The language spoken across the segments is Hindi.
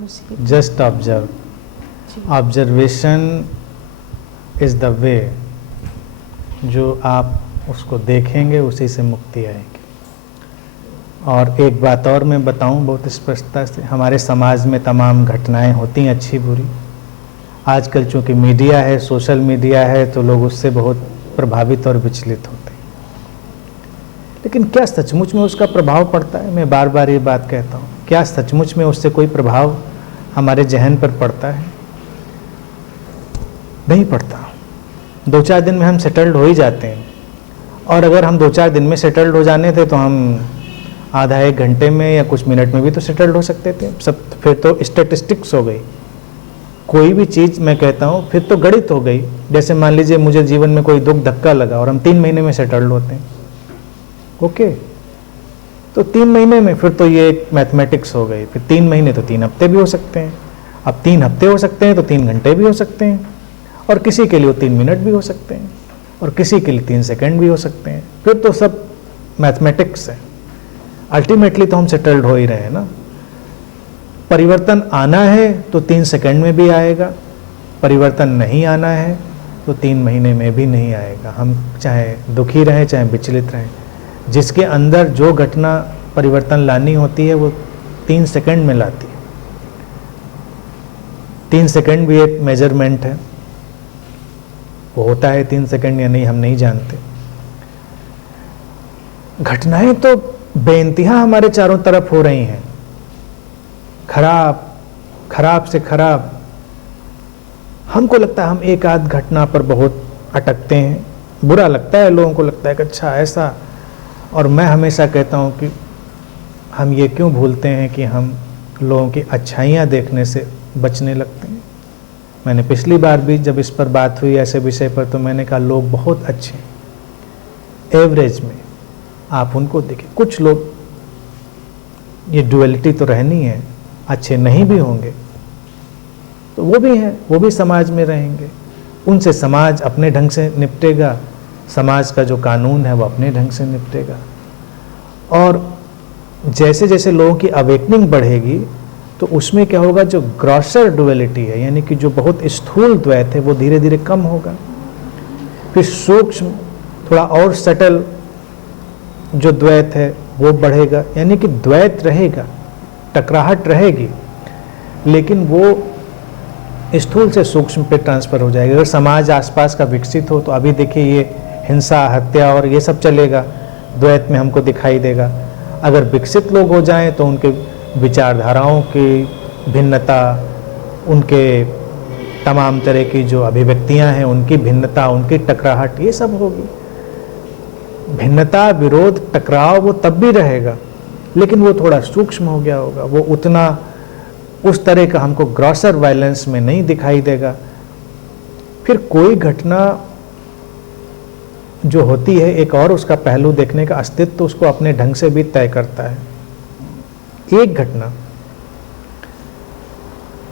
उसी just observe, observation is the way, जो आप उसको देखेंगे उसी से मुक्ति आएगी। और एक बात और मैं बताऊं बहुत स्पष्टता से, हमारे समाज में तमाम घटनाएं होती हैं अच्छी बुरी। आजकल चूंकि मीडिया है, सोशल मीडिया है, तो लोग उससे बहुत प्रभावित और विचलित होते हैं। लेकिन क्या सचमुच में उसका प्रभाव पड़ता है? मैं बार बार ये बात कहता हूँ, क्या सचमुच में उससे कोई प्रभाव हमारे जहन पर पड़ता है? नहीं पड़ता। 2-4 दिन में हम सेटल्ड हो ही जाते हैं। और अगर हम 2-4 दिन में सेटल्ड हो जाने थे तो हम आधा 1 घंटे में या कुछ मिनट में भी तो सेटल्ड हो सकते थे। सब फिर तो स्टैटिस्टिक्स हो गई। कोई भी चीज़ मैं कहता हूँ फिर तो गणित हो गई। जैसे मान लीजिए मुझे जीवन में कोई दुख धक्का लगा और हम 3 महीने में सेटल्ड होते हैं, ओके, तो 3 महीने में फिर तो ये मैथमेटिक्स हो गई। फिर 3 महीने तो 3 हफ्ते भी हो सकते हैं। अब 3 हफ्ते हो सकते हैं तो 3 घंटे भी हो सकते हैं, और किसी के लिए वो 3 मिनट भी हो सकते हैं, और किसी के लिए 3 सेकंड भी हो सकते हैं। फिर तो सब मैथमेटिक्स है। अल्टीमेटली तो हम सेटल्ड हो ही रहे हैं ना। परिवर्तन आना है तो 3 सेकंड में भी आएगा, परिवर्तन नहीं आना है तो 3 महीने में भी नहीं आएगा। हम चाहे दुखी रहें चाहे विचलित रहें, जिसके अंदर जो घटना परिवर्तन लानी होती है वो 3 सेकंड में लाती है। 3 सेकंड भी एक मेजरमेंट है, वो होता है 3 सेकंड या नहीं हम नहीं जानते। घटनाएं तो बेइंतहा हमारे चारों तरफ हो रही हैं, खराब खराब से खराब। हमको लगता है हम एक आध घटना पर बहुत अटकते हैं, बुरा लगता है, लोगों को लगता है कि अच्छा ऐसा। और मैं हमेशा कहता हूं कि हम ये क्यों भूलते हैं कि हम लोगों की अच्छाइयाँ देखने से बचने लगते हैं। मैंने पिछली बार भी जब इस पर बात हुई ऐसे विषय पर, तो मैंने कहा लोग बहुत अच्छे हैं, एवरेज में आप उनको देखें। कुछ लोग, ये डुअलिटी तो रहनी है, अच्छे नहीं भी होंगे तो वो भी हैं, वो भी समाज में रहेंगे। उनसे समाज अपने ढंग से निपटेगा, समाज का जो कानून है वो अपने ढंग से निपटेगा। और जैसे जैसे लोगों की अवेकनिंग बढ़ेगी तो उसमें क्या होगा, जो ग्रॉसर डुअलिटी है यानी कि जो बहुत स्थूल द्वैत है वो धीरे धीरे कम होगा। फिर सूक्ष्म, थोड़ा और सटल जो द्वैत है वो बढ़ेगा। यानी कि द्वैत रहेगा, टकराहट रहेगी, लेकिन वो स्थूल से सूक्ष्म पे ट्रांसफर हो जाएगा। अगर समाज आसपास का विकसित हो तो अभी देखिए ये हिंसा, हत्या और ये सब चलेगा, द्वैत में हमको दिखाई देगा। अगर विकसित लोग हो जाएं तो उनके विचारधाराओं की भिन्नता, उनके तमाम तरह की जो अभिव्यक्तियां हैं उनकी भिन्नता, उनकी टकराहट, ये सब होगी। भिन्नता, विरोध, टकराव वो तब भी रहेगा, लेकिन वो थोड़ा सूक्ष्म हो गया होगा। वो उतना उस तरह का हमको ग्रॉसर वायलेंस में नहीं दिखाई देगा। फिर कोई घटना जो होती है, एक और उसका पहलू देखने का अस्तित्व तो उसको अपने ढंग से भी तय करता है। एक घटना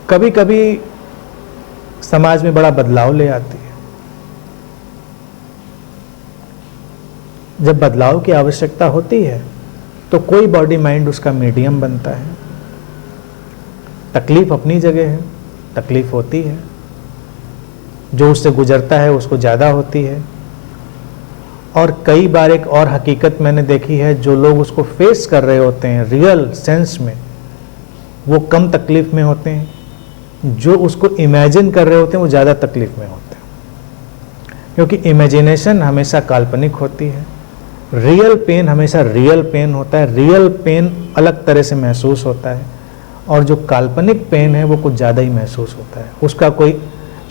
कभी कभी समाज में बड़ा बदलाव ले आती है। जब बदलाव की आवश्यकता होती है तो कोई बॉडी माइंड उसका मीडियम बनता है। तकलीफ अपनी जगह है, तकलीफ होती है, जो उससे गुजरता है उसको ज़्यादा होती है। और कई बार एक और हकीकत मैंने देखी है, जो लोग उसको फेस कर रहे होते हैं रियल सेंस में, वो कम तकलीफ में होते हैं, जो उसको इमेजिन कर रहे होते हैं वो ज़्यादा तकलीफ में होते हैं। क्योंकि इमेजिनेशन हमेशा काल्पनिक होती है, रियल पेन हमेशा रियल पेन होता है। रियल पेन अलग तरह से महसूस होता है, और जो काल्पनिक पेन है वो कुछ ज़्यादा ही महसूस होता है। उसका कोई,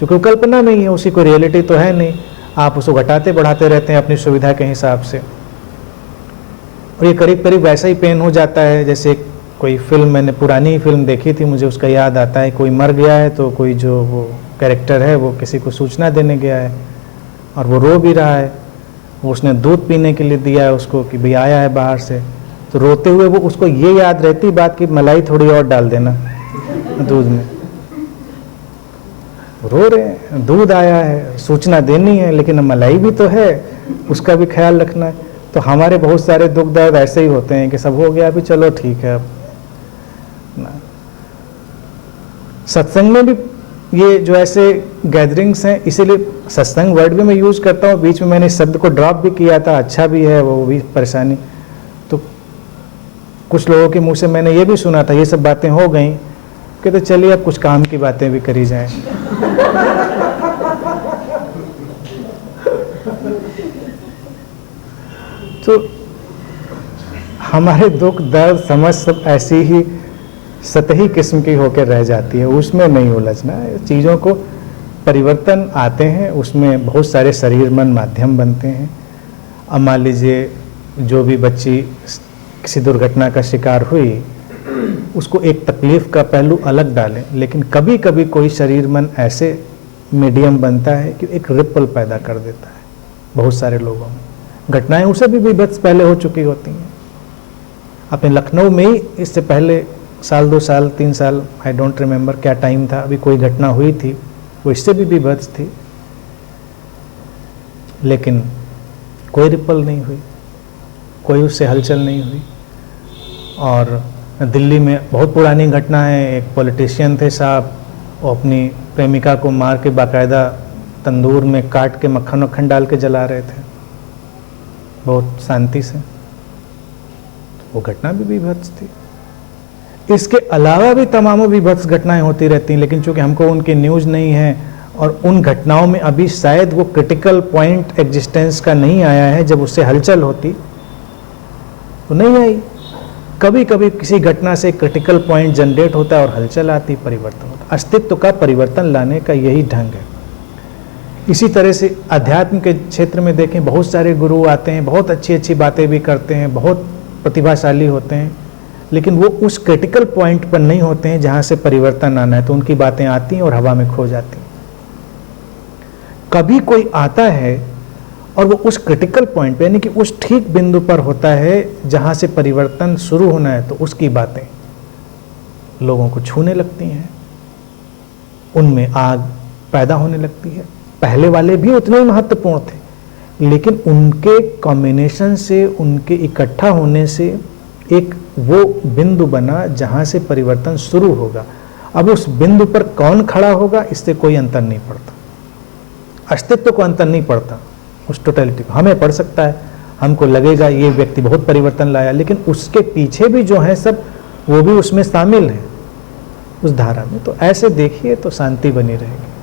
चूँकि कल्पना में ही है, उसकी कोई रियलिटी तो है नहीं, आप उसको घटाते बढ़ाते रहते हैं अपनी सुविधा के हिसाब से। और ये करीब करीब वैसा ही पेन हो जाता है जैसे कोई फिल्म, मैंने पुरानी ही फिल्म देखी थी, मुझे उसका याद आता है। कोई मर गया है तो कोई जो वो कैरेक्टर है वो किसी को सूचना देने गया है और वो रो भी रहा है। वो उसने दूध पीने के लिए दिया है उसको कि भाई आया है बाहर से, तो रोते हुए वो, उसको ये याद रहती बात कि मलाई थोड़ी और डाल देना दूध में। रो रहे हैं, दूध आया है, सूचना देनी है, लेकिन मलाई भी तो है, उसका भी ख्याल रखना है। तो हमारे बहुत सारे दुख दर्द ऐसे ही होते हैं कि सब हो गया अभी, चलो ठीक है अब ना। सत्संग में भी ये जो ऐसे गैदरिंग्स हैं, इसीलिए सत्संग वर्ड भी मैं यूज करता हूँ, बीच में मैंने इस शब्द को ड्रॉप भी किया था, अच्छा भी है वो भी परेशानी। तो कुछ लोगों के मुंह से मैंने ये भी सुना था, ये सब बातें हो गई कि तो चलिए अब कुछ काम की बातें भी करी जाएं। तो हमारे दुख दर्द समझ सब ऐसी ही सतही किस्म की होकर रह जाती है, उसमें नहीं उलझना है। चीज़ों को परिवर्तन आते हैं, उसमें बहुत सारे शरीर मन माध्यम बनते हैं। अब मान लीजिए जो भी बच्ची किसी दुर्घटना का शिकार हुई, उसको एक तकलीफ का पहलू अलग डालें, लेकिन कभी कभी कोई शरीर मन ऐसे मीडियम बनता है कि एक रिपल पैदा कर देता है बहुत सारे लोगों में। घटनाएं उसे भी विभत्स पहले हो चुकी होती हैं। अपने लखनऊ में ही इससे पहले साल 2 साल 3 साल, आई डोंट रिमेम्बर क्या टाइम था, अभी कोई घटना हुई थी, वो इससे भी विभत्स थी, लेकिन कोई रिपल नहीं हुई, कोई उससे हलचल नहीं हुई। और दिल्ली में बहुत पुरानी घटना है, एक पॉलिटिशियन थे साहब, वो अपनी प्रेमिका को मार के बाकायदा तंदूर में काट के मक्खन वक्खन डाल के जला रहे थे बहुत शांति से। वो घटना भी विभत्स थी। इसके अलावा भी तमाम विभत्स घटनाएं होती रहती हैं, लेकिन चूंकि हमको उनकी न्यूज़ नहीं है और उन घटनाओं में अभी शायद वो क्रिटिकल पॉइंट एग्जिस्टेंस का नहीं आया है, जब उससे हलचल होती तो नहीं आई। कभी कभी किसी घटना से क्रिटिकल पॉइंट जनरेट होता है और हलचल आती, परिवर्तन होता। अस्तित्व का परिवर्तन लाने का यही ढंग है। इसी तरह से अध्यात्म के क्षेत्र में देखें, बहुत सारे गुरु आते हैं, बहुत अच्छी अच्छी बातें भी करते हैं, बहुत प्रतिभाशाली होते हैं, लेकिन वो उस क्रिटिकल पॉइंट पर नहीं होते हैं जहां से परिवर्तन आना है, तो उनकी बातें आती हैं और हवा में खो जाती हैं। कभी कोई आता है और वो उस क्रिटिकल पॉइंट पे, यानी कि उस ठीक बिंदु पर होता है जहां से परिवर्तन शुरू होना है, तो उसकी बातें लोगों को छूने लगती हैं, उनमें आग पैदा होने लगती है। पहले वाले भी उतने ही महत्वपूर्ण थे, लेकिन उनके कॉम्बिनेशन से, उनके इकट्ठा होने से एक वो बिंदु बना जहां से परिवर्तन शुरू होगा। अब उस बिंदु पर कौन खड़ा होगा, इससे कोई अंतर नहीं पड़ता, अस्तित्व को अंतर नहीं पड़ता, उस टोटलिटी को हमें पड़ सकता है, हमको लगेगा ये व्यक्ति बहुत परिवर्तन लाया, लेकिन उसके पीछे भी जो है सब, वो भी उसमें शामिल है उस धारा में। तो ऐसे देखिए तो शांति बनी रहेगी।